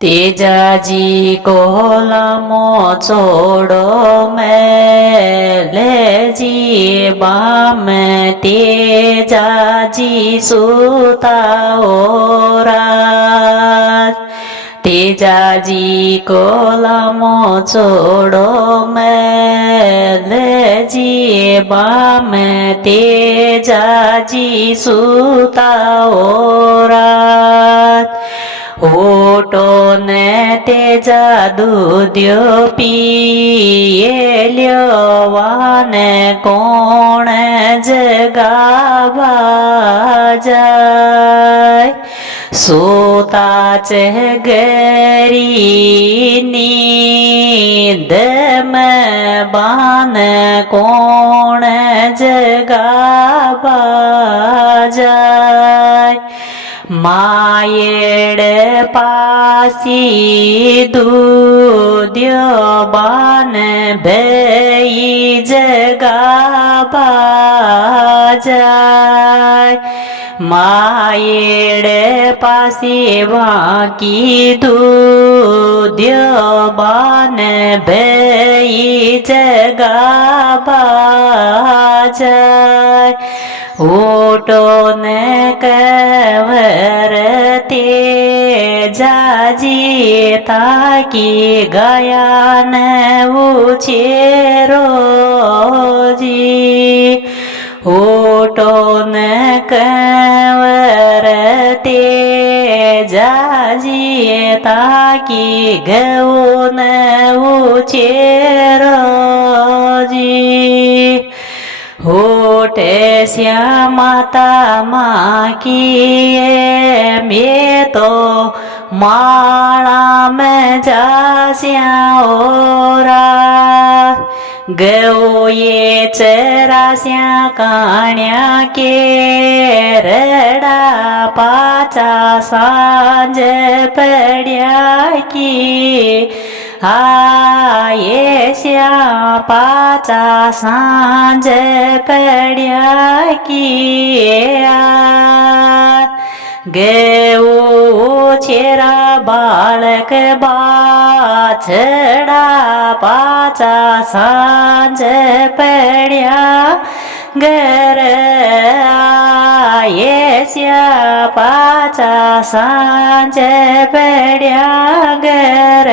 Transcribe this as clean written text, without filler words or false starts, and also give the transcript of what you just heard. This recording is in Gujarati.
તેજાજી કોલમો છોડો મેલેજી બામે તેજાજી સુતાઓ રાજ તેજાજી કોલમો છોડો મેલેજી બામે તેજાજી સુતાઓ રાજ ઓટો ને તેજા દૂધ્યો પીએલ્યો વાને કોણ જગાવા જાય સોતા ચહેગરી નીંદ में बान कोण जगावा જાય માયેડ પાસી દૂધ્યો બાન ભઈ જગાવા જાય માયેડ પાસી વાંકી દૂધ્યો બાન ભઈ જગાવા જાય ઓટો ને કવર તેજાજી તાકી ગયા ને ઉછેરોજી ઓટો ને કવર તેજાજી તાકી ગયો ને ઉછેરોજી होटे श्यामाता माकिए मैं तो माला में जास्या ओरा गयो ये चरास्या कान्या के रड़ा पाचा सांज पड़िया की आये श्या पाचा सांज पड़िया किया गयो छेरा बालक बाछड़ा पाचा सांज पड़िया घर आये श्या पाचा सांज पड़िया घर